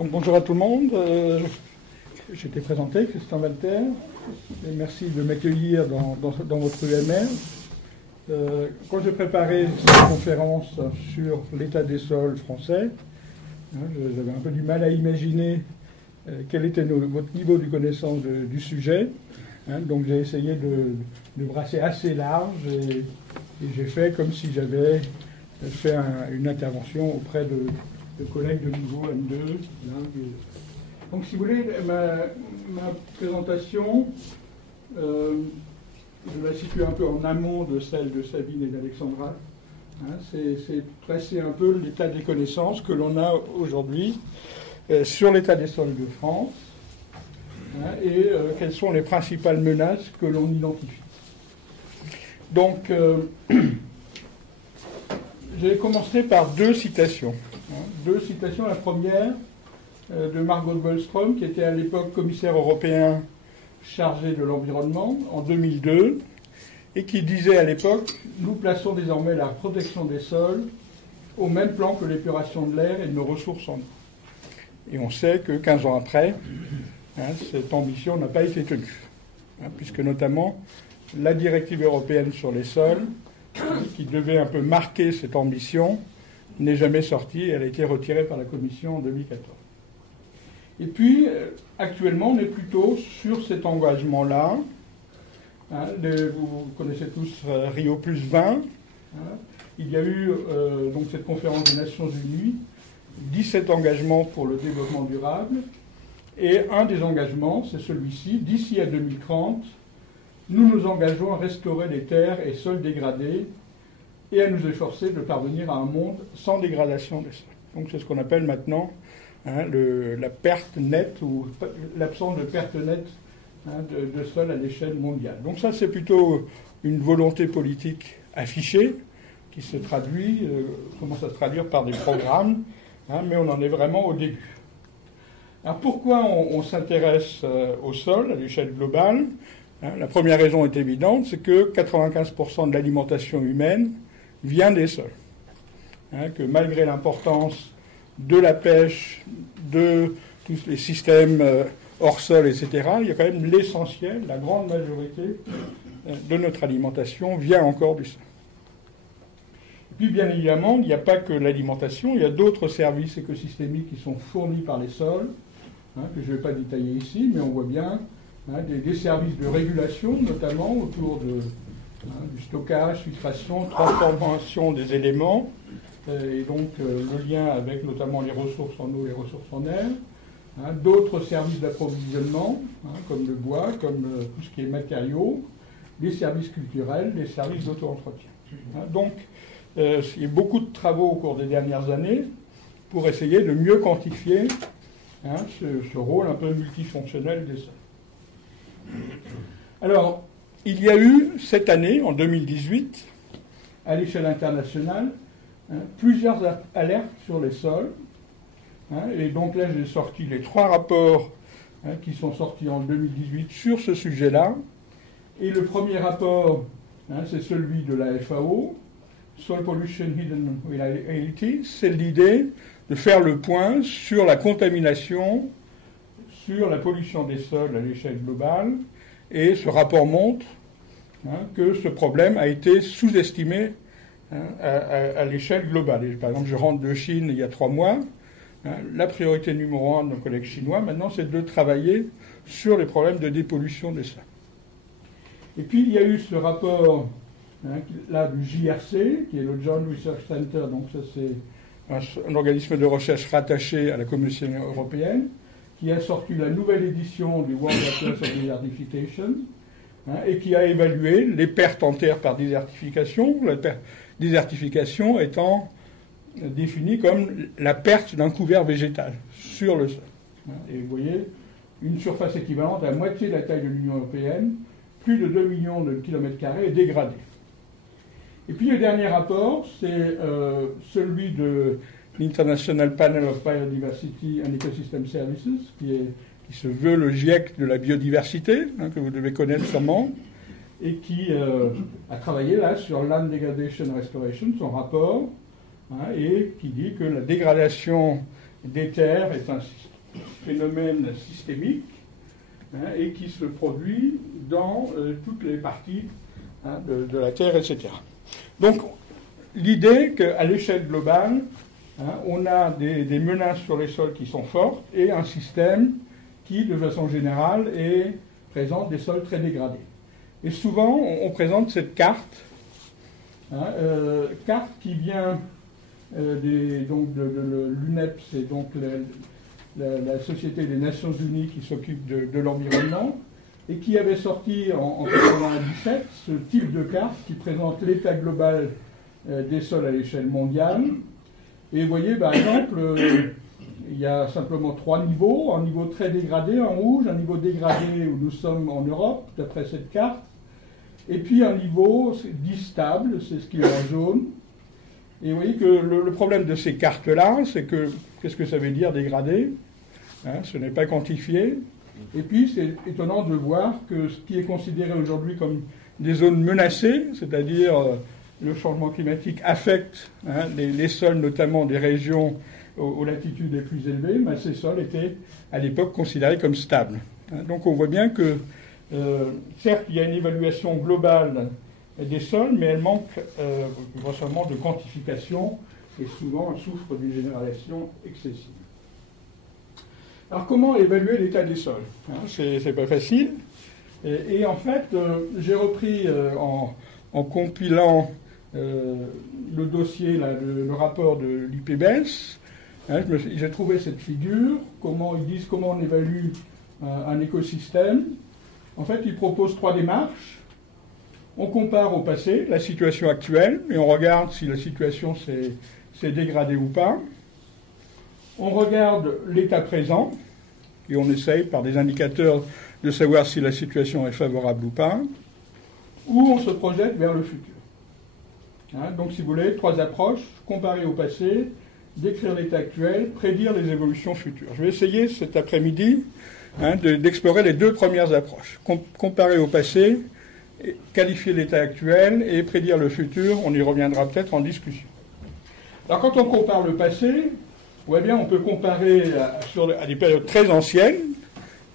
Donc, bonjour à tout le monde. J'ai été présenté, Christian Walter, et merci de m'accueillir dans votre UMR. Quand j'ai préparé cette conférence sur l'état des sols français, j'avais un peu du mal à imaginer quel était votre niveau de connaissance du sujet. Donc j'ai essayé de brasser assez large et j'ai fait comme si j'avais fait une intervention auprès de collègues de niveau M2. Donc si vous voulez, ma présentation, je la situe un peu en amont de celle de Sabine et d'Alexandra. C'est tracer un peu l'état des connaissances que l'on a aujourd'hui sur l'état des sols de France et quelles sont les principales menaces que l'on identifie. Donc, j'ai commencé par deux citations. La première de Margot Wallström, qui était à l'époque commissaire européen chargé de l'environnement en 2002, et qui disait à l'époque « Nous plaçons désormais la protection des sols au même plan que l'épuration de l'air et de nos ressources en eau. » Et on sait que 15 ans après, cette ambition n'a pas été tenue, puisque notamment la directive européenne sur les sols, qui devait un peu marquer cette ambition, n'est jamais sortie et elle a été retirée par la Commission en 2014. Et puis, actuellement, on est plutôt sur cet engagement-là. Vous connaissez tous Rio Plus 20. Il y a eu donc cette conférence des Nations Unies, 17 engagements pour le développement durable. Et un des engagements, c'est celui-ci, d'ici à 2030, nous nous engageons à restaurer les terres et sols dégradés et à nous efforcer de parvenir à un monde sans dégradation des sols. Donc c'est ce qu'on appelle maintenant la perte nette ou l'absence de perte nette de sol à l'échelle mondiale. Donc ça, c'est plutôt une volonté politique affichée qui se traduit, commence à se traduire par des programmes, mais on en est vraiment au début. Alors pourquoi on s'intéresse au sol à l'échelle globale ? La première raison est évidente, c'est que 95% de l'alimentation humaine vient des sols. Que malgré l'importance de la pêche, de tous les systèmes hors sol, etc., il y a quand même l'essentiel, la grande majorité de notre alimentation vient encore du sol. Et puis bien évidemment, il n'y a pas que l'alimentation, il y a d'autres services écosystémiques qui sont fournis par les sols, que je ne vais pas détailler ici, mais on voit bien des services de régulation, notamment autour du stockage, filtration, transformation des éléments, et donc le lien avec notamment les ressources en eau et les ressources en air, d'autres services d'approvisionnement, comme le bois, comme tout ce qui est matériaux, les services culturels, les services d'auto-entretien. Donc, il y a beaucoup de travaux au cours des dernières années pour essayer de mieux quantifier ce rôle un peu multifonctionnel des sols. Alors, il y a eu cette année, en 2018, à l'échelle internationale, plusieurs alertes sur les sols. Et donc là, j'ai sorti les 3 rapports qui sont sortis en 2018 sur ce sujet-là. Et le premier rapport, c'est celui de la FAO, Soil Pollution Hidden Reality. C'est l'idée de faire le point sur la contamination, sur la pollution des sols à l'échelle globale. Et ce rapport montre que ce problème a été sous-estimé à l'échelle globale. Et, par exemple, je rentre de Chine il y a 3 mois. La priorité numéro 1 de nos collègues chinois, maintenant, c'est de travailler sur les problèmes de dépollution des sols. Et puis, il y a eu ce rapport là du JRC, qui est le Joint Research Center, donc ça c'est un organisme de recherche rattaché à la Commission européenne, qui a sorti la nouvelle édition du World Atlas of Desertification, et qui a évalué les pertes en terre par désertification, la désertification étant définie comme la perte d'un couvert végétal sur le sol. Et vous voyez, une surface équivalente à la moitié de la taille de l'Union européenne, plus de 2 millions de kilomètres carrés est dégradée. Et puis le dernier rapport, c'est celui de l'International Panel of Biodiversity and Ecosystem Services, qui se veut le GIEC de la biodiversité, que vous devez connaître sûrement, et qui a travaillé là sur Land Degradation Restoration, son rapport, et qui dit que la dégradation des terres est phénomène systémique et qui se produit dans toutes les parties de la Terre, etc. Donc, l'idée qu'à l'échelle globale, on a des menaces sur les sols qui sont fortes et un système qui, de façon générale, présente des sols très dégradés. Et souvent, on présente cette carte, carte qui vient donc de l'UNEP, c'est donc la Société des Nations Unies qui s'occupe de l'environnement, et qui avait sorti en 1997 ce type de carte qui présente l'état global des sols à l'échelle mondiale. Et vous voyez, par exemple, il y a simplement 3 niveaux, un niveau très dégradé en rouge, un niveau dégradé où nous sommes en Europe, d'après cette carte, et puis un niveau dit stable, c'est ce qui est en jaune. Et vous voyez que le problème de ces cartes-là, c'est que, qu'est-ce que ça veut dire dégradé ? Ce n'est pas quantifié. Et puis c'est étonnant de voir que ce qui est considéré aujourd'hui comme des zones menacées, c'est-à-dire le changement climatique affecte les sols, notamment des régions aux latitudes les plus élevées, mais ces sols étaient à l'époque considérés comme stables. Donc on voit bien que, certes, il y a une évaluation globale des sols, mais elle manque grossièrement de quantification et souvent elle souffre d'une généralisation excessive. Alors comment évaluer l'état des sols ? C'est pas facile. Et en fait, j'ai repris en compilant le dossier, le rapport de l'IPBES, j'ai trouvé cette figure, ils disent comment on évalue un écosystème. En fait, ils proposent 3 démarches. On compare au passé la situation actuelle et on regarde si la situation s'est dégradée ou pas. On regarde l'état présent et on essaye par des indicateurs de savoir si la situation est favorable ou pas. Ou on se projette vers le futur. Donc si vous voulez, 3 approches, comparer au passé, décrire l'état actuel, prédire les évolutions futures. Je vais essayer cet après-midi d'explorer les 2 premières approches. Comparer au passé, qualifier l'état actuel et prédire le futur, on y reviendra peut-être en discussion. Alors quand on compare le passé, on peut comparer à des périodes très anciennes,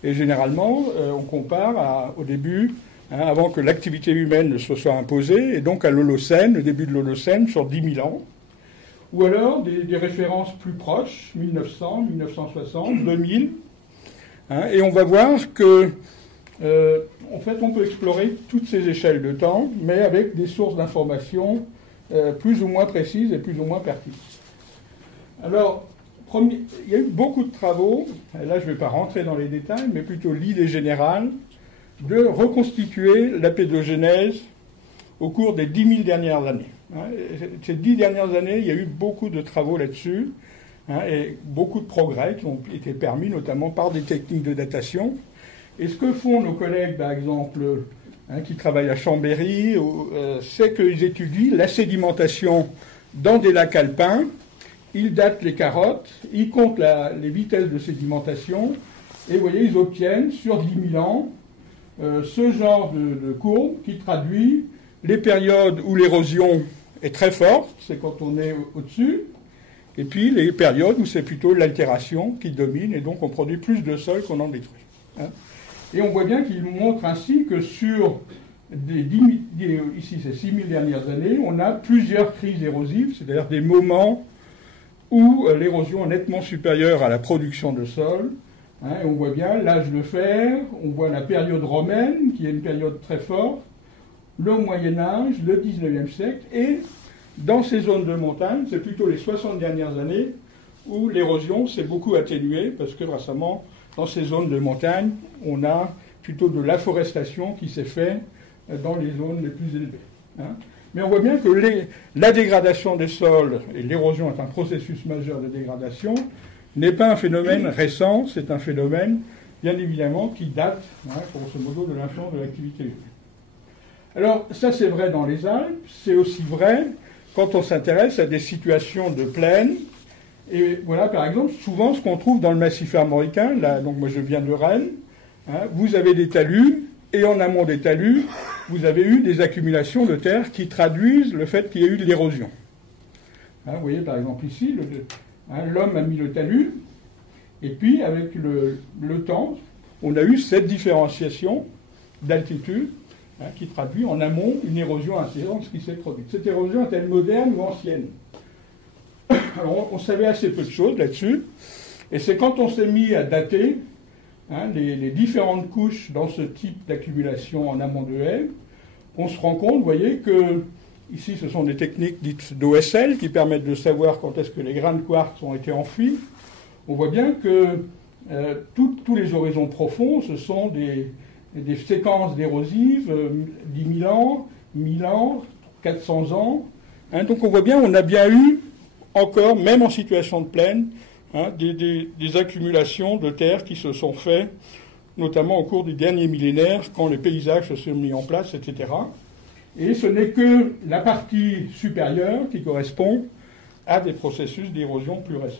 et généralement on compare au début, avant que l'activité humaine ne se soit imposée, et donc à l'Holocène, le début de l'Holocène, sur 10 000 ans, ou alors des références plus proches, 1900, 1960, 2000, et on va voir que en fait, on peut explorer toutes ces échelles de temps, mais avec des sources d'informations plus ou moins précises et plus ou moins pertinentes. Alors, il y a eu beaucoup de travaux, et là je ne vais pas rentrer dans les détails, mais plutôt l'idée générale de reconstituer la pédogénèse au cours des 10 000 dernières années. Ces 10 dernières années, il y a eu beaucoup de travaux là-dessus, et beaucoup de progrès qui ont été permis notamment par des techniques de datation. Et ce que font nos collègues, par exemple, qui travaillent à Chambéry, c'est qu'ils étudient la sédimentation dans des lacs alpins, ils datent les carottes, ils comptent les vitesses de sédimentation, et vous voyez, ils obtiennent sur 10 000 ans ce genre de courbe qui traduit les périodes où l'érosion est très forte, c'est quand on est au-dessus, et puis les périodes où c'est plutôt l'altération qui domine, et donc on produit plus de sol qu'on en détruit. Et on voit bien qu'il montre ainsi que sur ici ces 6 000 dernières années, on a plusieurs crises érosives, c'est-à-dire des moments où l'érosion est nettement supérieure à la production de sol. Et on voit bien l'âge de fer, on voit la période romaine, qui est une période très forte, le Moyen-Âge, le 19e siècle, et dans ces zones de montagne, c'est plutôt les 60 dernières années où l'érosion s'est beaucoup atténuée, parce que récemment, dans ces zones de montagne, on a plutôt de l'afforestation qui s'est faite dans les zones les plus élevées. Mais on voit bien que la dégradation des sols, et l'érosion est un processus majeur de dégradation, n'est pas un phénomène récent, c'est un phénomène, bien évidemment, qui date, grosso modo, de l'influence de l'activité humaine. Alors, ça c'est vrai dans les Alpes, c'est aussi vrai quand on s'intéresse à des situations de plaine. Et voilà, par exemple, souvent ce qu'on trouve dans le massif armoricain, là, donc moi je viens de Rennes, vous avez des talus, et en amont des talus, vous avez eu des accumulations de terre qui traduisent le fait qu'il y a eu de l'érosion. Vous voyez par exemple ici, l'homme a mis le talus, Et puis, avec le temps, on a eu cette différenciation d'altitude qui traduit en amont une érosion intense qui s'est produite. Cette érosion est-elle moderne ou ancienne? Alors, on savait assez peu de choses là-dessus, et c'est quand on s'est mis à dater les différentes couches dans ce type d'accumulation en amont de haies, on se rend compte, vous voyez, que ici ce sont des techniques dites d'OSL qui permettent de savoir quand est-ce que les grains de quartz ont été enfouis. On voit bien que tous les horizons profonds, ce sont des séquences d'érosives, 10 000 ans, 1000 ans, 400 ans. Donc on voit bien, on a bien eu encore, même en situation de plaine, des accumulations de terre qui se sont faites, notamment au cours du dernier millénaire, quand les paysages se sont mis en place, etc. Et ce n'est que la partie supérieure qui correspond à des processus d'érosion plus récents.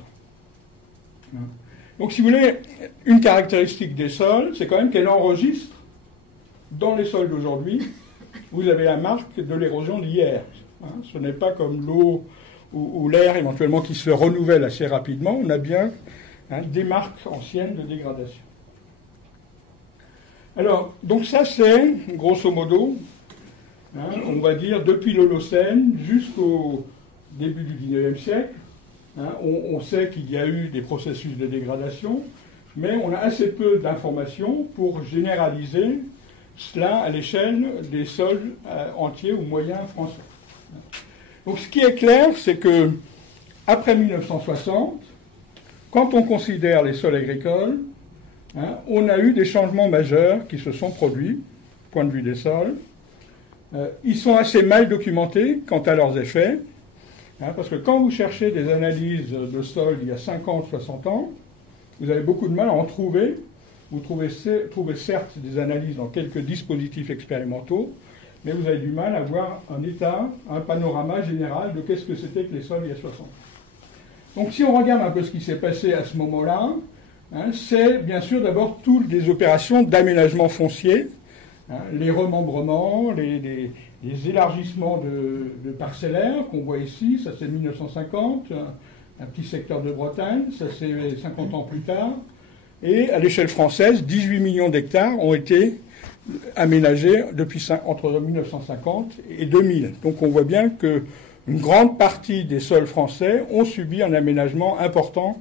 Donc, si vous voulez, une caractéristique des sols, c'est quand même qu'elle enregistre, dans les sols d'aujourd'hui, vous avez la marque de l'érosion d'hier. Ce n'est pas comme l'eau ou l'air éventuellement qui se renouvelle assez rapidement. On a bien des marques anciennes de dégradation. Alors, donc ça c'est, grosso modo, on va dire, depuis l'Holocène jusqu'au début du XIXe siècle, on sait qu'il y a eu des processus de dégradation, mais on a assez peu d'informations pour généraliser cela à l'échelle des sols entiers ou moyens français. Donc ce qui est clair, c'est que après 1960, quand on considère les sols agricoles, on a eu des changements majeurs qui se sont produits, du point de vue des sols. Ils sont assez mal documentés quant à leurs effets, parce que quand vous cherchez des analyses de sol il y a 50, 60 ans, vous avez beaucoup de mal à en trouver. Vous trouvez certes des analyses dans quelques dispositifs expérimentaux, mais vous avez du mal à voir un état, un panorama général de qu'est-ce que c'était que les sols il y a 60 ans. Donc si on regarde un peu ce qui s'est passé à ce moment-là, c'est bien sûr d'abord toutes les opérations d'aménagement foncier, les remembrements, les élargissements de parcellaires qu'on voit ici, ça c'est 1950, un petit secteur de Bretagne, ça c'est 50 ans plus tard, et à l'échelle française, 18 millions d'hectares ont été aménagés entre 1950 et 2000. Donc on voit bien qu'une grande partie des sols français ont subi un aménagement important.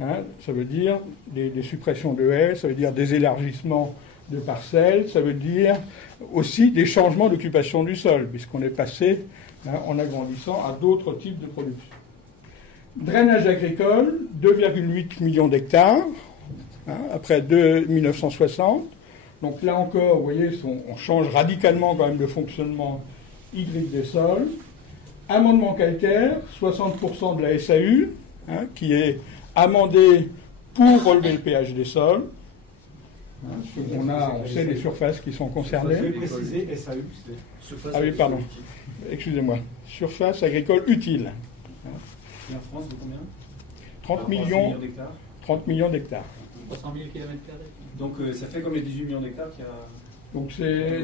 Ça veut dire des suppressions de haies, ça veut dire des élargissements de parcelles, ça veut dire aussi des changements d'occupation du sol, puisqu'on est passé, en agrandissant, à d'autres types de production. Drainage agricole, 2,8 millions d'hectares, après 1960. Donc là encore, vous voyez, on change radicalement quand même le fonctionnement hydrique des sols. Amendement calcaire, 60% de la SAU, qui est amendé pour relever le pH des sols. On sait les surfaces qui sont concernées. Vous pouvez préciser SAU, c'est surface. Ah oui, pardon. Excusez-moi. Surface agricole utile. Et en France, de combien 30 millions d'hectares. 30 millions d'hectares. 300 000 km². Donc ça fait comme les 18 millions d'hectares qu'il y a... Donc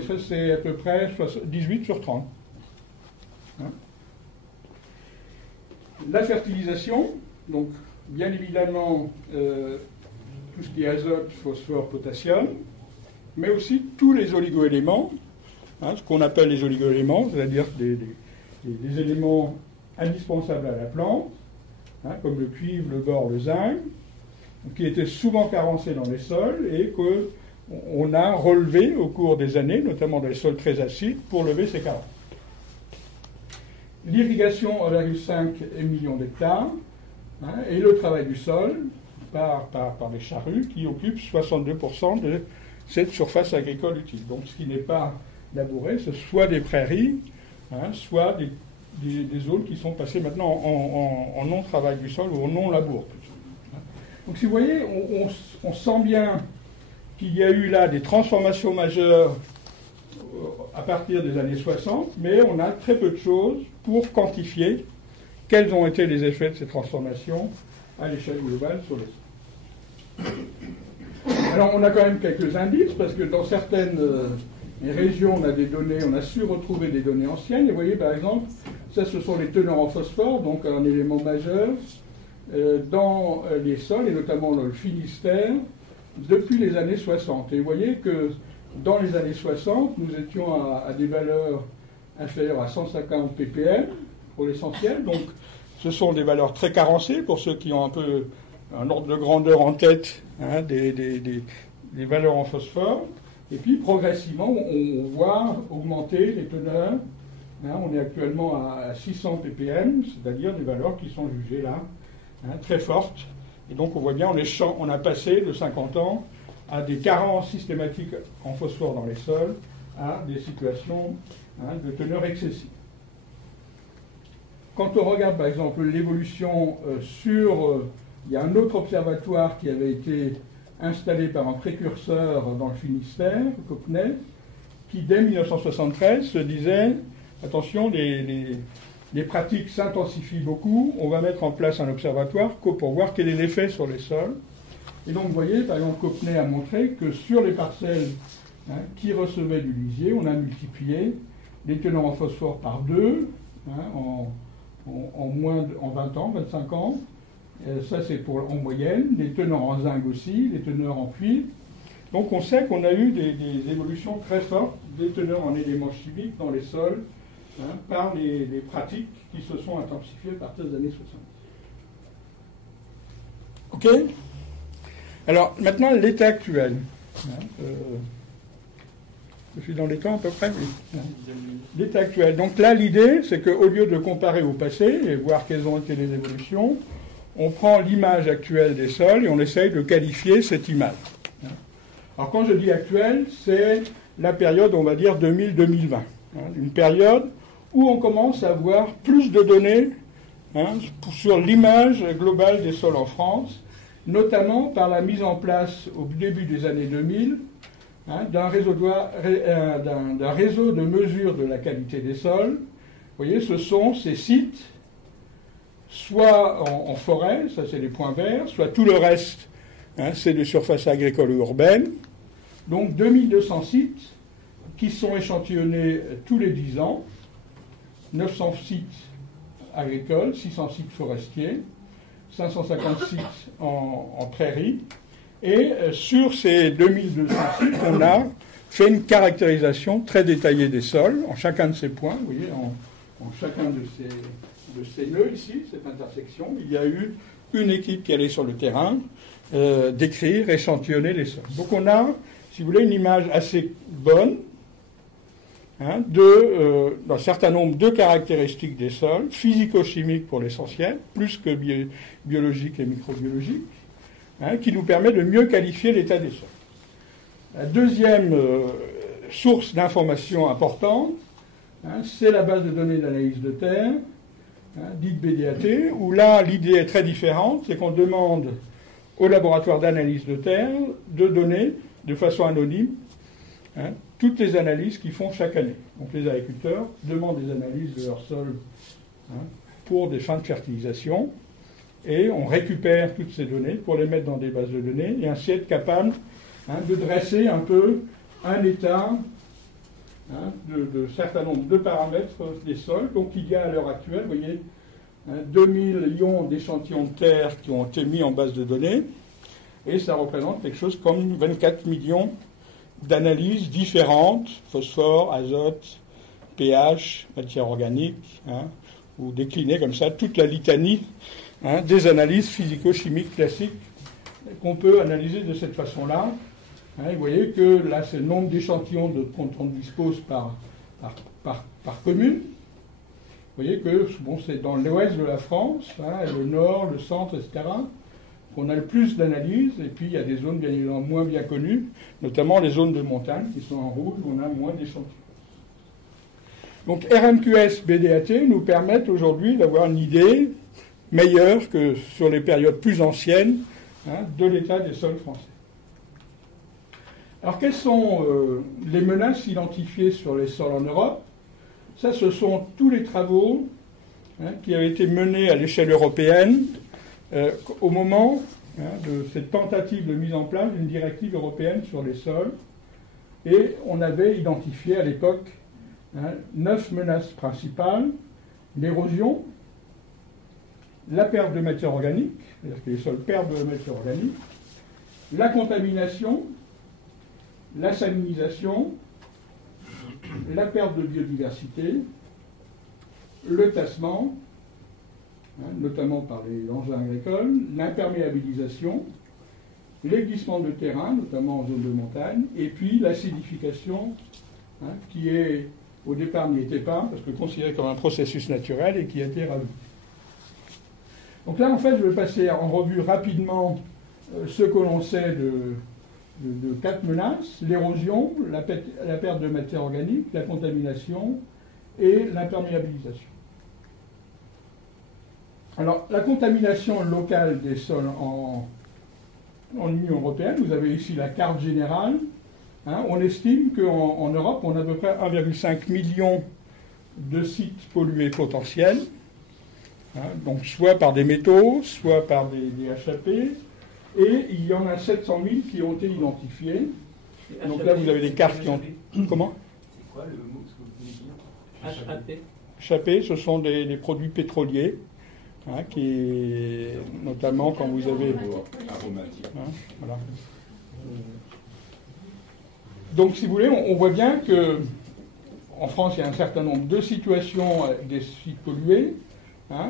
ça c'est à peu près 18 sur 30. La fertilisation, donc bien évidemment tout ce qui est azote, phosphore, potassium, mais aussi tous les oligoéléments, ce qu'on appelle les oligoéléments, c'est-à-dire des éléments indispensables à la plante, comme le cuivre, le bore, le zinc, qui étaient souvent carencés dans les sols et qu'on a relevé au cours des années, notamment dans les sols très acides, pour lever ces carences. L'irrigation, 1,5 million d'hectares, et le travail du sol par les charrues qui occupent 62% de cette surface agricole utile. Donc ce qui n'est pas labouré, c'est soit des prairies, soit des zones qui sont passées maintenant en non-travail du sol ou en non-labour. Donc si vous voyez, on sent bien qu'il y a eu là des transformations majeures à partir des années 60, mais on a très peu de choses pour quantifier quels ont été les effets de ces transformations à l'échelle globale sur les sols. Alors on a quand même quelques indices, parce que dans certaines régions on a des données, on a su retrouver des données anciennes, et vous voyez par exemple, ça ce sont les teneurs en phosphore, donc un élément majeur. dans les sols, et notamment dans le Finistère, depuis les années 60. Et vous voyez que dans les années 60, nous étions à des valeurs inférieures à 150 ppm pour l'essentiel. Donc ce sont des valeurs très carencées pour ceux qui ont un peu un ordre de grandeur en tête, hein, des valeurs en phosphore. Et puis progressivement, on voit augmenter les teneurs. Hein, on est actuellement à 600 ppm, c'est-à-dire des valeurs qui sont jugées là, hein, très fortes. Et donc on voit bien, on a passé de 50 ans à des carences systématiques en phosphore dans les sols, à des situations, hein, de teneur excessive. Quand on regarde par exemple l'évolution il y a un autre observatoire qui avait été installé par un précurseur dans le Finistère, Copenay, qui dès 1973 se disait, attention, les pratiques s'intensifient beaucoup, on va mettre en place un observatoire pour voir quel est l'effet sur les sols. Et donc vous voyez, par exemple, Copenay a montré que sur les parcelles, hein, qui recevaient du lisier, on a multiplié les teneurs en phosphore par 2, hein, en 20 ans, 25 ans. Ça, c'est en moyenne. Les teneurs en zinc aussi, les teneurs en cuivre. Donc, on sait qu'on a eu des évolutions très fortes des teneurs en éléments chimiques dans les sols, hein, par les pratiques qui se sont intensifiées à partir des années 60. OK ? Alors, maintenant, l'état actuel. Hein, je suis dans les temps à peu près, oui. L'état actuel. Donc là, l'idée, c'est qu'au lieu de comparer au passé et voir quelles ont été les évolutions, on prend l'image actuelle des sols et on essaye de qualifier cette image. Alors quand je dis actuelle, c'est la période, on va dire, 2000-2020. Une période où on commence à avoir plus de données, hein, sur l'image globale des sols en France, notamment par la mise en place au début des années 2000, hein, d'un réseau de mesure de la qualité des sols. Vous voyez, ce sont ces sites, soit en forêt, ça c'est les points verts, soit tout le reste, hein, c'est des surfaces agricoles ou urbaines. Donc 2200 sites qui sont échantillonnés tous les 10 ans, 900 sites agricoles, 600 sites forestiers, 550 sites en prairie. Et sur ces 2200 sites, on a fait une caractérisation très détaillée des sols, en chacun de ces points, vous voyez, en chacun de ces nœuds ici, cette intersection, il y a eu une équipe qui allait sur le terrain décrire, échantillonner les sols. Donc on a, si vous voulez, une image assez bonne, hein, d'un certain nombre de caractéristiques des sols, physico-chimiques pour l'essentiel, plus que biologiques et microbiologiques, hein, qui nous permet de mieux qualifier l'état des sols. La deuxième source d'information importante, hein, c'est la base de données d'analyse de terre, hein, dite BDAT, où là, l'idée est très différente, c'est qu'on demande au laboratoire d'analyse de terre de donner de façon anonyme, hein, toutes les analyses qu'ils font chaque année. Donc les agriculteurs demandent des analyses de leur sol, hein, pour des fins de fertilisation, et on récupère toutes ces données pour les mettre dans des bases de données, et ainsi être capable, hein, de dresser un peu un état, hein, de certain nombre de paramètres des sols. Donc il y a à l'heure actuelle, vous voyez, 2 millions d'échantillons de terre qui ont été mis en base de données, et ça représente quelque chose comme 24 millions d'analyses différentes, phosphore, azote, pH, matière organique, hein, ou déclinées comme ça, toute la litanie, hein, des analyses physico-chimiques classiques qu'on peut analyser de cette façon-là. Hein, vous voyez que là, c'est le nombre d'échantillons dont on dispose par commune. Vous voyez que bon, c'est dans l'ouest de la France, hein, le nord, le centre, etc., qu'on a le plus d'analyses, et puis il y a des zones bien évidemment moins bien connues, notamment les zones de montagne qui sont en rouge, où on a moins d'échantillons. Donc RMQS, BDAT nous permettent aujourd'hui d'avoir une idée meilleure que sur les périodes plus anciennes, hein, de l'état des sols français. Alors quelles sont les menaces identifiées sur les sols en Europe? Ça, ce sont tous les travaux, hein, qui avaient été menés à l'échelle européenne au moment, hein, de cette tentative de mise en place d'une directive européenne sur les sols. Et on avait identifié à l'époque, hein, 9 menaces principales: l'érosion, la perte de matière organique, c'est-à-dire que les sols perdent de la matière organique, la contamination, la salinisation, la perte de biodiversité, le tassement, notamment par les engins agricoles, l'imperméabilisation, les glissements de terrain, notamment en zone de montagne, et puis l'acidification, qui est, au départ n'y était pas, parce que considéré comme un processus naturel et qui a été résolu. Donc là, en fait, je vais passer en revue rapidement ce que l'on sait de 4 menaces: l'érosion, la perte de matière organique, la contamination et l'imperméabilisation. Alors, la contamination locale des sols en Union européenne, vous avez ici la carte générale. On estime qu'en Europe, on a à peu près 1,5 million de sites pollués potentiels, donc soit par des métaux, soit par des HAP, et il y en a 700 000 qui ont été identifiés. Donc là, vous avez des cartes qui ont... Comment ? C'est quoi le mot que vous voulez dire ? HAP. HAP, ce sont des produits pétroliers, qui, notamment quand vous avez... Aromatique. Voilà. Donc, si vous voulez, on voit bien que en France, il y a un certain nombre de situations avec des sites pollués,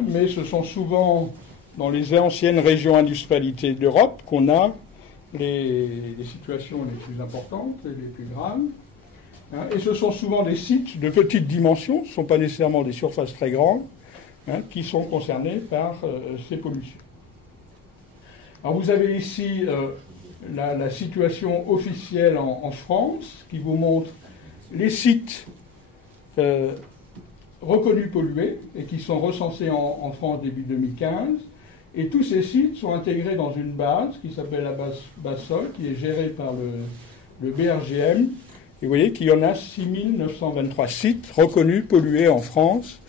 mais ce sont souvent dans les anciennes régions industrialisées d'Europe qu'on a les situations les plus importantes et les plus graves. Et ce sont souvent des sites de petite dimension, ce ne sont pas nécessairement des surfaces très grandes, qui sont concernés par ces pollutions. Alors vous avez ici la situation officielle en France, qui vous montre les sites reconnus pollués et qui sont recensés en France début 2015. Et tous ces sites sont intégrés dans une base qui s'appelle la base sol, qui est gérée par le BRGM. Et vous voyez qu'il y en a 6 923 sites reconnus pollués en France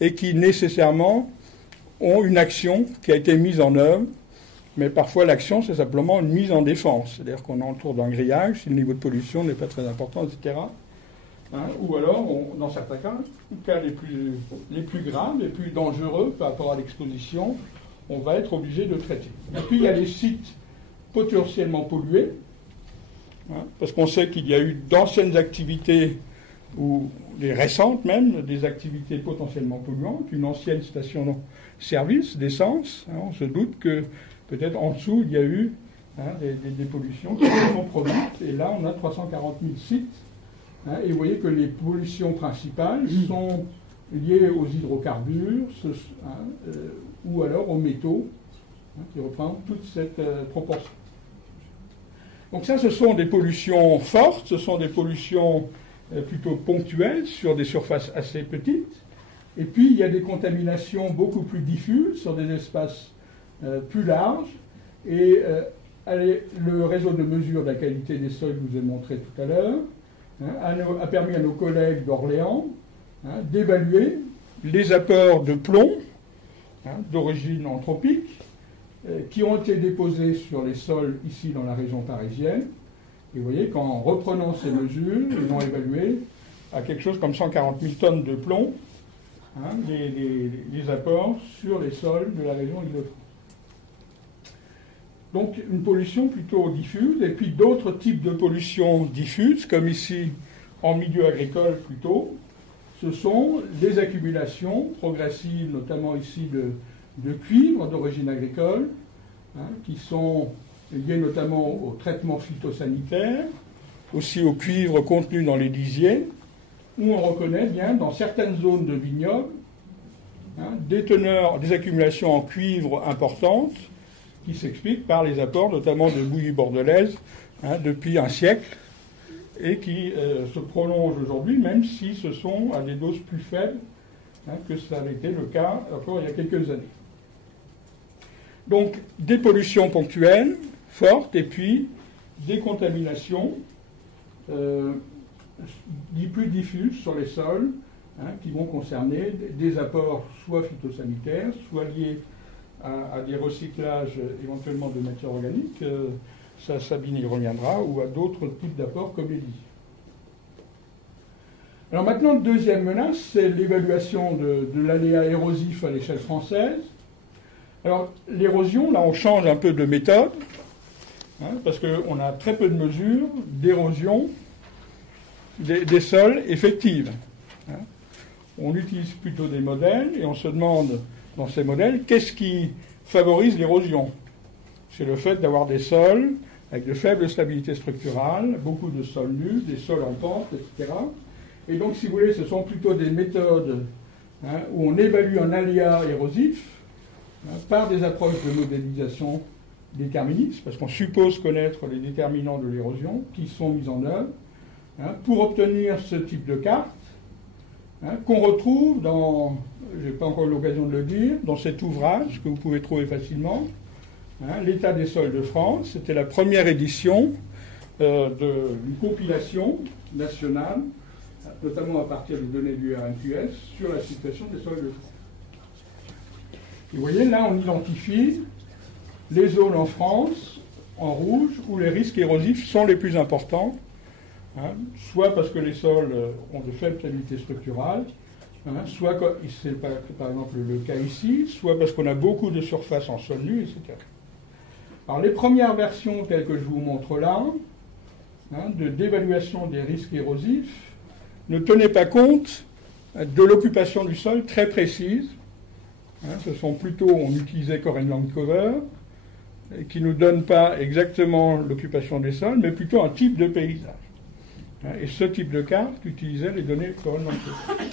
et qui nécessairement ont une action qui a été mise en œuvre. Mais parfois, l'action, c'est simplement une mise en défense. C'est-à-dire qu'on est autour d'un grillage, si le niveau de pollution n'est pas très important, etc. Ou alors, dans certains cas les plus graves, les plus dangereux par rapport à l'exposition, on va être obligé de traiter. Et puis, il y a les sites potentiellement pollués, parce qu'on sait qu'il y a eu d'anciennes activités, ou les récentes même, des activités potentiellement polluantes, une ancienne station-service d'essence. On se doute que peut-être en dessous, il y a eu des pollutions qui se sont produites. Et là, on a 340 000 sites. Et vous voyez que les pollutions principales sont liées aux hydrocarbures ou alors aux métaux, qui représentent toute cette proportion. Donc ça, ce sont des pollutions fortes, ce sont des pollutions plutôt ponctuelles sur des surfaces assez petites. Et puis, il y a des contaminations beaucoup plus diffuses sur des espaces plus larges. Et le réseau de mesure de la qualité des sols que je vous ai montré tout à l'heure a permis à nos collègues d'Orléans d'évaluer les apports de plomb d'origine anthropique qui ont été déposés sur les sols ici dans la région parisienne. Et vous voyez qu'en reprenant ces mesures, ils ont évalué à quelque chose comme 140 000 tonnes de plomb les apports sur les sols de la région Île-de-France. Donc une pollution plutôt diffuse, et puis d'autres types de pollution diffuses, comme ici en milieu agricole plutôt, ce sont des accumulations progressives, notamment ici de cuivre d'origine agricole, qui sont liées notamment au traitement phytosanitaire, aussi au cuivre contenu dans les lisiers, où on reconnaît bien dans certaines zones de vignobles des accumulations en cuivre importantes, qui s'expliquent par les apports notamment de bouillie bordelaise depuis un siècle et qui se prolongent aujourd'hui, même si ce sont à des doses plus faibles que ça avait été le cas encore il y a quelques années. Donc des pollutions ponctuelles, fortes, et puis des contaminations plus diffuses sur les sols, qui vont concerner des apports soit phytosanitaires, soit liés à des recyclages éventuellement de matière organique, Sabine y reviendra, ou à d'autres types d'apports comme les lisiers. Alors maintenant, deuxième menace, c'est l'évaluation de l'aléa érosif à l'échelle française. Alors, l'érosion, là, on change un peu de méthode, parce qu'on a très peu de mesures d'érosion des sols effectives. On utilise plutôt des modèles, et on se demande, dans ces modèles, qu'est-ce qui favorise l'érosion? C'est le fait d'avoir des sols avec de faibles stabilités structurales, beaucoup de sols nus, des sols en pente, etc. Et donc, si vous voulez, ce sont plutôt des méthodes où on évalue un aléa érosif par des approches de modélisation déterministes, parce qu'on suppose connaître les déterminants de l'érosion qui sont mis en œuvre pour obtenir ce type de carte qu'on retrouve dans, je n'ai pas encore eu l'occasion de le dire, dans cet ouvrage que vous pouvez trouver facilement, L'état des sols de France. C'était la première édition d'une compilation nationale, notamment à partir des données du RNQS, sur la situation des sols de France. Et vous voyez, là, on identifie les zones en France, en rouge, où les risques érosifs sont les plus importants, soit parce que les sols ont de faibles stabilités structurales, soit, c'est par exemple le cas ici, soit parce qu'on a beaucoup de surfaces en sol nu, etc. Alors, les premières versions, telles que je vous montre là, d'évaluation des risques érosifs, ne tenaient pas compte de l'occupation du sol très précise. Ce sont plutôt, on utilisait Core and Land Cover, qui ne nous donne pas exactement l'occupation des sols, mais plutôt un type de paysage. Et ce type de carte utilisait les données Core and Land Cover.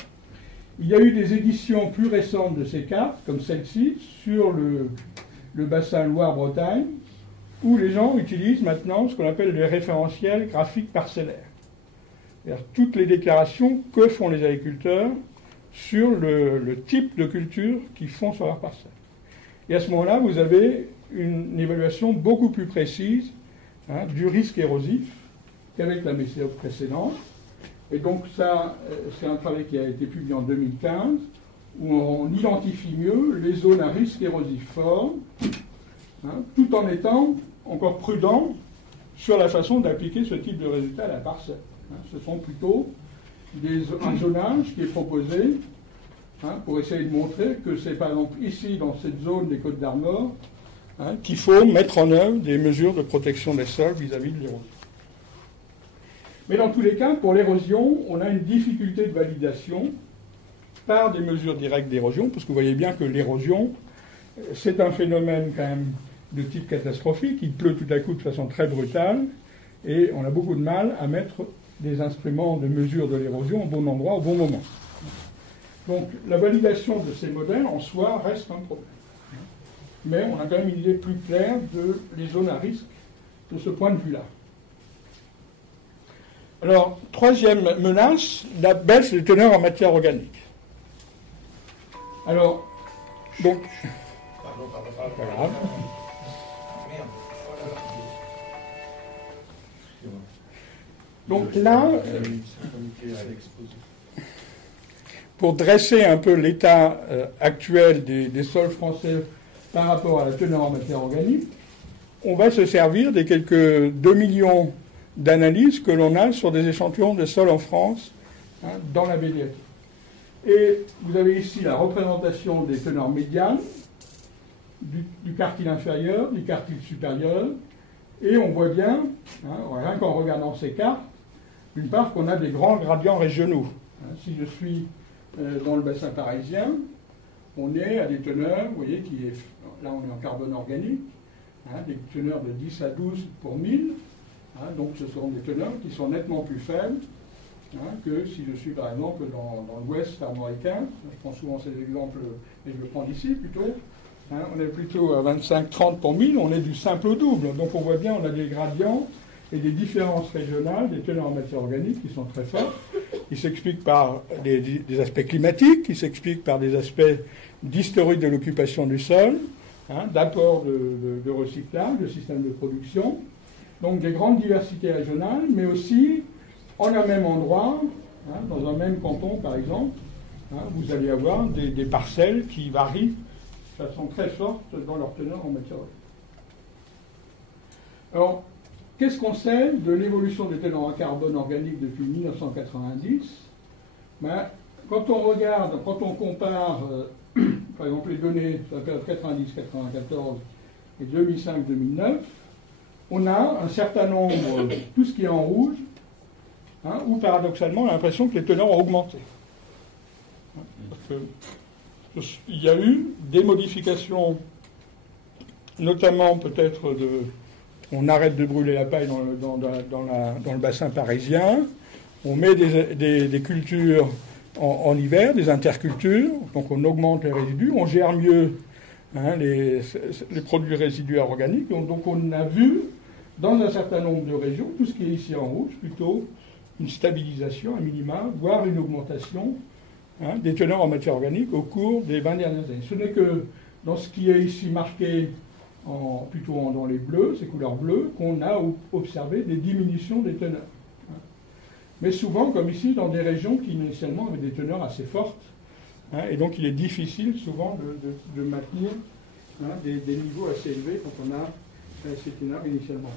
Il y a eu des éditions plus récentes de ces cartes, comme celle-ci, sur le bassin Loire-Bretagne, où les gens utilisent maintenant ce qu'on appelle les référentiels graphiques parcellaires. C'est-à-dire toutes les déclarations que font les agriculteurs sur le type de culture qu'ils font sur leur parcelle. Et à ce moment-là, vous avez une évaluation beaucoup plus précise du risque érosif qu'avec la méthode précédente. Et donc ça, c'est un travail qui a été publié en 2015, où on identifie mieux les zones à risque érosif fort, tout en étant encore prudent sur la façon d'appliquer ce type de résultat à la parcelle. Ce sont plutôt un zonage qui est proposé pour essayer de montrer que c'est par exemple ici, dans cette zone des Côtes d'Armor, qu'il faut mettre en œuvre des mesures de protection des sols vis-à-vis de l'érosion. Mais dans tous les cas, pour l'érosion, on a une difficulté de validation par des mesures directes d'érosion, parce que vous voyez bien que l'érosion, c'est un phénomène quand même de type catastrophique. Il pleut tout à coup de façon très brutale, et on a beaucoup de mal à mettre des instruments de mesure de l'érosion au bon endroit, au bon moment. Donc la validation de ces modèles en soi reste un problème. Mais on a quand même une idée plus claire des zones à risque de ce point de vue-là. Alors, troisième menace, la baisse des teneurs en matière organique. Alors, donc... Voilà. Donc là, pour dresser un peu l'état actuel des sols français par rapport à la teneur en matière organique, on va se servir des quelques 2 millions d'analyses que l'on a sur des échantillons de sols en France dans la BDF. Et vous avez ici la représentation des teneurs médianes, du quartile inférieur, du quartile supérieur, et on voit bien, rien qu'en regardant ces cartes, d'une part qu'on a des grands gradients régionaux. Si je suis dans le bassin parisien, on est à des teneurs, vous voyez, là on est en carbone organique, des teneurs de 10 à 12 pour 1000, donc ce sont des teneurs qui sont nettement plus faibles que si je suis par exemple dans l'ouest armoricain. Je prends souvent ces exemples, et je le prends d'ici plutôt. On est plutôt à 25-30 pour 1000, on est du simple au double. Donc on voit bien, on a des gradients et des différences régionales, des teneurs en matière organique qui sont très fortes, qui s'expliquent par des aspects climatiques, qui s'expliquent par des aspects d'historique de l'occupation du sol, d'apport de recyclage, de système de production. Donc des grandes diversités régionales, mais aussi en un même endroit, dans un même canton par exemple, vous allez avoir des parcelles qui varient de façon très forte dans leur teneur en matière organique. Alors, qu'est-ce qu'on sait de l'évolution des teneurs en carbone organique depuis 1990 Quand on regarde, quand on compare par exemple les données sur la période 90-94 et 2005-2009, on a un certain nombre, tout ce qui est en rouge, où paradoxalement on a l'impression que les teneurs ont augmenté. Il y a eu des modifications, notamment peut-être on arrête de brûler la paille dans le bassin parisien, on met des cultures en hiver, des intercultures, donc on augmente les résidus, on gère mieux les produits résiduaires organiques, donc on a vu dans un certain nombre de régions, tout ce qui est ici en rouge, plutôt une stabilisation, un minima, voire une augmentation des teneurs en matière organique au cours des 20 dernières années. Ce n'est que dans ce qui est ici marqué plutôt dans les bleus, ces couleurs bleues, qu'on a observé des diminutions des teneurs. Mais souvent, comme ici, dans des régions qui initialement avaient des teneurs assez fortes, et donc il est difficile souvent de maintenir des niveaux assez élevés quand on a ces teneurs initialement.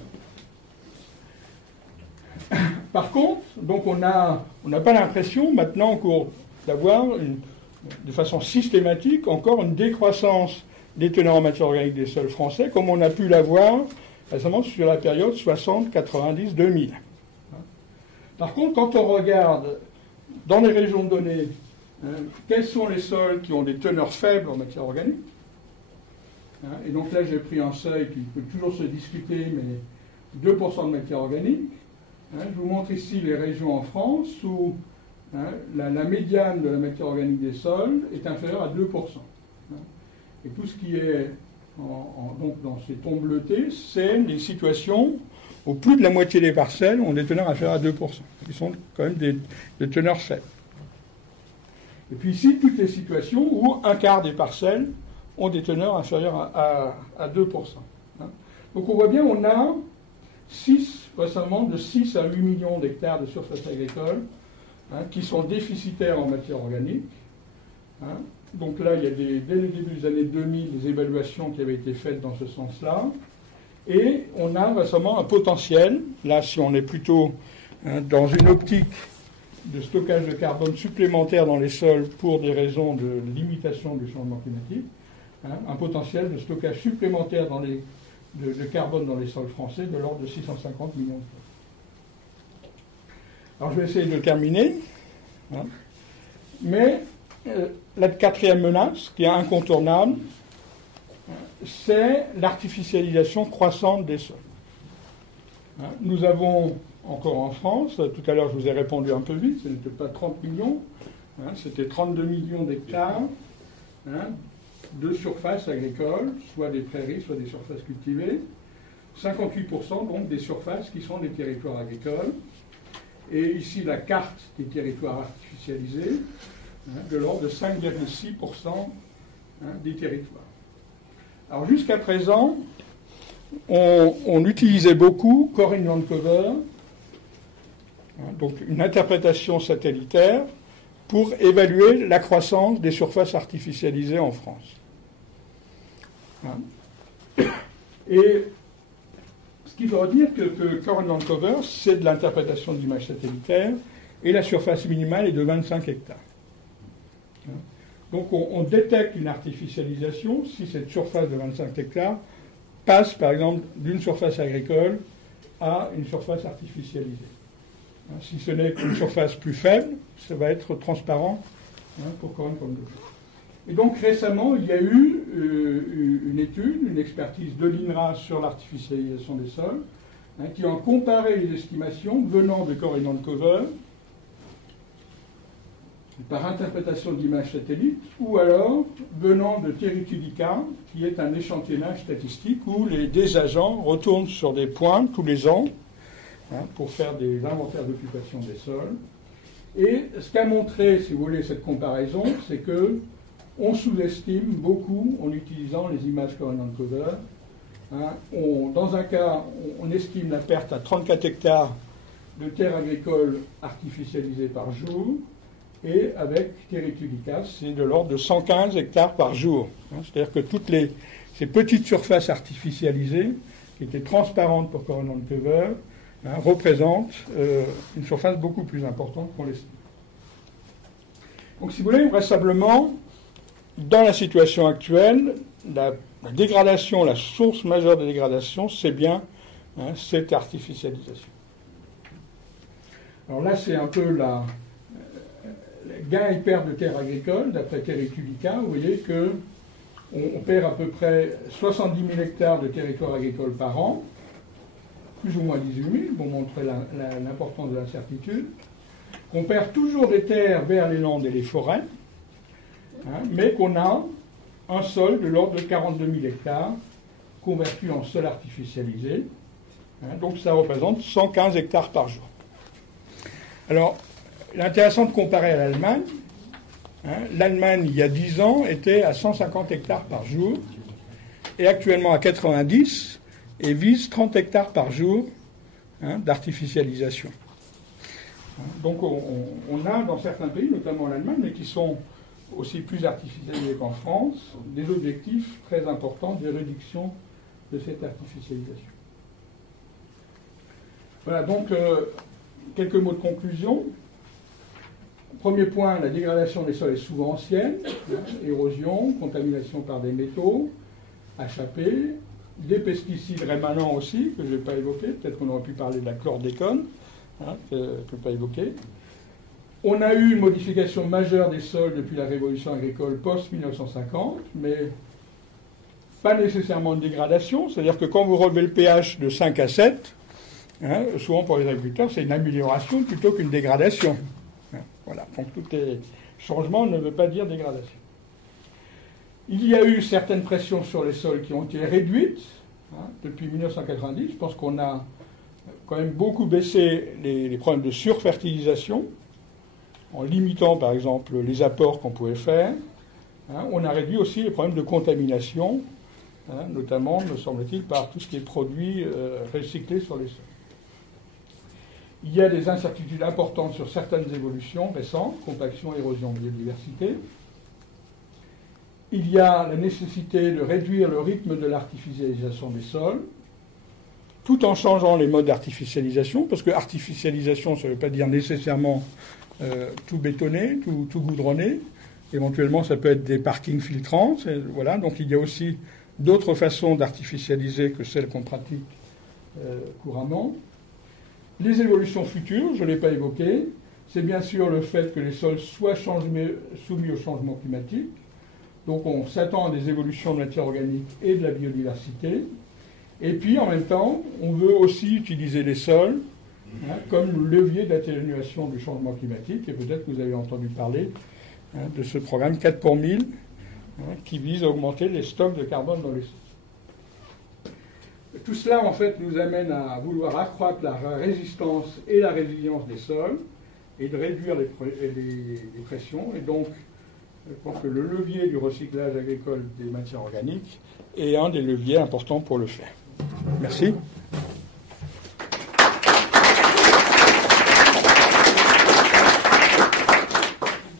Par contre, donc on n'a pas l'impression maintenant d'avoir de façon systématique encore une décroissance des teneurs en matière organique des sols français, comme on a pu l'avoir récemment sur la période 60, 90, 2000. Par contre, quand on regarde dans les régions données, quels sont les sols qui ont des teneurs faibles en matière organique, et donc là j'ai pris un seuil qui peut toujours se discuter, mais 2% de matière organique. Je vous montre ici les régions en France où la médiane de la matière organique des sols est inférieure à 2%. Et tout ce qui est donc dans ces tons bleutés, c'est les situations où plus de la moitié des parcelles ont des teneurs inférieures à 2%, qui sont quand même des teneurs faibles. Et puis ici, toutes les situations où un quart des parcelles ont des teneurs inférieures à 2%. Donc on voit bien, on a récemment de 6 à 8 millions d'hectares de surface agricole qui sont déficitaires en matière organique. Donc là, il y a dès le début des années 2000 des évaluations qui avaient été faites dans ce sens-là. Et on a récemment un potentiel, là si on est plutôt dans une optique de stockage de carbone supplémentaire dans les sols pour des raisons de limitation du changement climatique, un potentiel de stockage supplémentaire de carbone dans les sols français de l'ordre de 650 millions de tonnes. Alors je vais essayer de terminer. Mais la quatrième menace, qui est incontournable, c'est l'artificialisation croissante des sols. Nous avons encore en France, tout à l'heure je vous ai répondu un peu vite, ce n'était pas 30 millions, c'était 32 millions d'hectares de surfaces agricoles, soit des prairies, soit des surfaces cultivées, 58% donc des surfaces qui sont des territoires agricoles, et ici la carte des territoires artificialisés, de l'ordre de 5,6% des territoires. Alors jusqu'à présent, on utilisait beaucoup Core Inland Cover, donc une interprétation satellitaire, pour évaluer la croissance des surfaces artificialisées en France. Et ce qu'il faut retenir que Core Inland Cover, c'est de l'interprétation d'images satellitaires, et la surface minimale est de 25 hectares. Donc on détecte une artificialisation si cette surface de 25 hectares passe par exemple d'une surface agricole à une surface artificialisée. Si ce n'est qu'une surface plus faible, ça va être transparent pour Core Inland Cover. Et donc récemment, il y a eu une étude, une expertise de l'INRA sur l'artificialisation des sols, qui ont comparé les estimations venant de Core Inland Cover par interprétation d'images satellites, ou alors venant de Teritudica, qui est un échantillonnage statistique où des agents retournent sur des points tous les ans pour faire des inventaires d'occupation des sols. Et ce qu'a montré, si vous voulez, cette comparaison, c'est que on sous-estime beaucoup en utilisant les images Core Inland Cover. Dans un cas, on estime la perte à 34 hectares de terres agricoles artificialisées par jour, et avec Teritudica, c'est de l'ordre de 115 hectares par jour. C'est-à-dire que toutes ces petites surfaces artificialisées, qui étaient transparentes pour Core Inland Cover, représentent une surface beaucoup plus importante qu'on l'estime. Donc si vous voulez, vraisemblablement, dans la situation actuelle, la dégradation, la source majeure de dégradation, c'est bien cette artificialisation. Alors là, c'est un peu la gain et perte de terres agricoles, d'après Teritulica. Vous voyez qu'on perd à peu près 70 000 hectares de territoire agricole par an, plus ou moins 18 000, pour montrer l'importance de l'incertitude. Qu'on perd toujours des terres vers les landes et les forêts, mais qu'on a un sol de l'ordre de 42 000 hectares convertis en sol artificialisé. Donc ça représente 115 hectares par jour. Alors, l'intéressant de comparer à l'Allemagne, l'Allemagne, il y a 10 ans, était à 150 hectares par jour, et actuellement à 90, et vise 30 hectares par jour d'artificialisation. Donc on a dans certains pays, notamment en Allemagne, mais qui sont aussi plus artificialisés qu'en France, des objectifs très importants de réduction de cette artificialisation. Voilà, donc quelques mots de conclusion. Premier point, la dégradation des sols est souvent ancienne, érosion, contamination par des métaux, HAP, des pesticides rémanents aussi, que je ne vais pas évoquer, peut-être qu'on aurait pu parler de la chlordécone, que je ne peux pas évoquer. On a eu une modification majeure des sols depuis la révolution agricole post-1950, mais pas nécessairement de dégradation, c'est-à-dire que quand vous relevez le pH de 5 à 7, souvent pour les agriculteurs, c'est une amélioration plutôt qu'une dégradation. Voilà, donc tout changement ne veut pas dire dégradation. Il y a eu certaines pressions sur les sols qui ont été réduites depuis 1990. Je pense qu'on a quand même beaucoup baissé les problèmes de surfertilisation, en limitant par exemple les apports qu'on pouvait faire. On a réduit aussi les problèmes de contamination, notamment, me semble-t-il, par tout ce qui est produit recyclé sur les sols. Il y a des incertitudes importantes sur certaines évolutions récentes, compaction, érosion, biodiversité. Il y a la nécessité de réduire le rythme de l'artificialisation des sols, tout en changeant les modes d'artificialisation, parce que artificialisation, ça ne veut pas dire nécessairement tout bétonné, tout goudronné. Éventuellement, ça peut être des parkings filtrants. Voilà. Donc il y a aussi d'autres façons d'artificialiser que celles qu'on pratique couramment. Les évolutions futures, je ne l'ai pas évoqué, c'est bien sûr le fait que les sols soient soumis au changement climatique. Donc on s'attend à des évolutions de matière organique et de la biodiversité. Et puis en même temps, on veut aussi utiliser les sols comme levier d'atténuation du changement climatique. Et peut-être que vous avez entendu parler de ce programme 4 pour 1000 qui vise à augmenter les stocks de carbone dans les sols. Tout cela, en fait, nous amène à vouloir accroître la résistance et la résilience des sols et de réduire les pressions. Et donc, je pense que le levier du recyclage agricole des matières organiques est un des leviers importants pour le faire. Merci.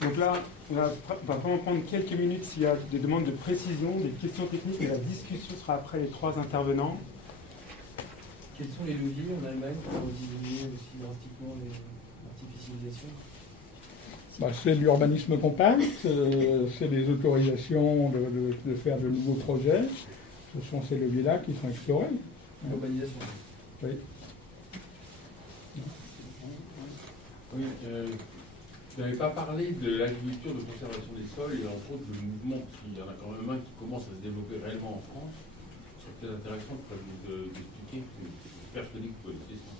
Donc là, on va vraiment prendre quelques minutes s'il y a des demandes de précision, des questions techniques, mais la discussion sera après les 3 intervenants. Quels sont les leviers en Allemagne pour diminuer aussi drastiquement l'artificialisation ? C'est l'urbanisme compact, c'est les autorisations de faire de nouveaux projets. Ce sont ces leviers-là qui sont explorés. L'urbanisation. Oui. Oui, vous n'avez pas parlé de l'agriculture de conservation des sols et entre autres le mouvement, il y en a quand même un qui commence à se développer réellement en France. C'est peut-être intéressant d'expliquer, que je suis persuadé que vous connaissez ça.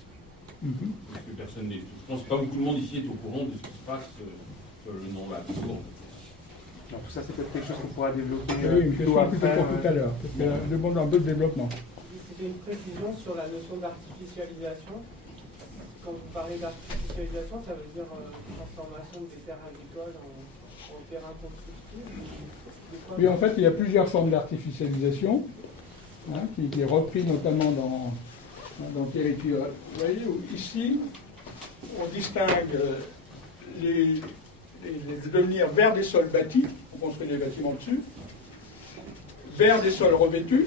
Parce que personne n'est. Je pense pas que tout le monde ici est au courant de ce qui se passe sur le nom là. Alors tout ça, c'est peut-être quelque chose qu'on pourra développer une question plutôt pour tout à l'heure, parce qu'il y a un peu de développement. C'était une précision sur la notion d'artificialisation. Quand vous parlez d'artificialisation, ça veut dire transformation des terres agricoles en terrains constructifs. Oui, en fait, il y a plusieurs formes d'artificialisation, qui est repris notamment dans le territoire. Vous voyez, ici, on distingue les devenir vers des sols bâtis, on construit des bâtiments dessus, vers des sols revêtus,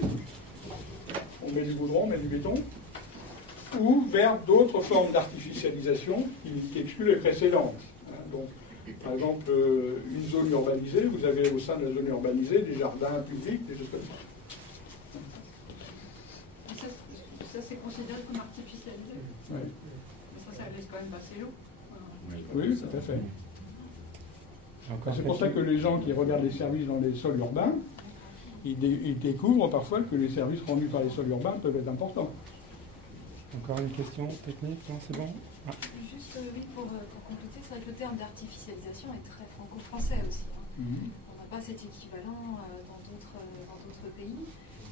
on met du goudron, on met du béton, ou vers d'autres formes d'artificialisation qui excluent les précédentes. Donc, Par exemple, une zone urbanisée, vous avez au sein de la zone urbanisée des jardins publics, des choses comme ça. Ça c'est considéré comme artificialisé. Oui, Ça laisse quand même passer l'eau. oui, tout à fait. C'est pour ça que les gens qui regardent les services dans les sols urbains, ils découvrent parfois que les services rendus par les sols urbains peuvent être importants. Encore une question technique, non, c'est bon? Juste, oui, pour compléter, c'est vrai que le terme d'artificialisation est très franco-français aussi. On n'a pas cet équivalent dans d'autres pays.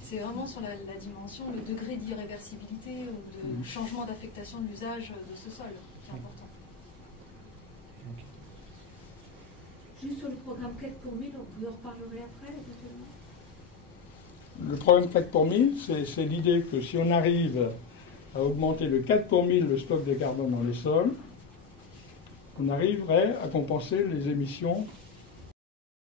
C'est vraiment sur la dimension, le degré d'irréversibilité ou de changement d'affectation de l'usage de ce sol qui est important. Juste sur le programme 4 pour 1000, vous en reparlerez après éventuellement. Le problème 4 pour 1000, c'est l'idée que si on arrive à augmenter de 4 pour 1000 le stock de carbone dans les sols, on arriverait à compenser les émissions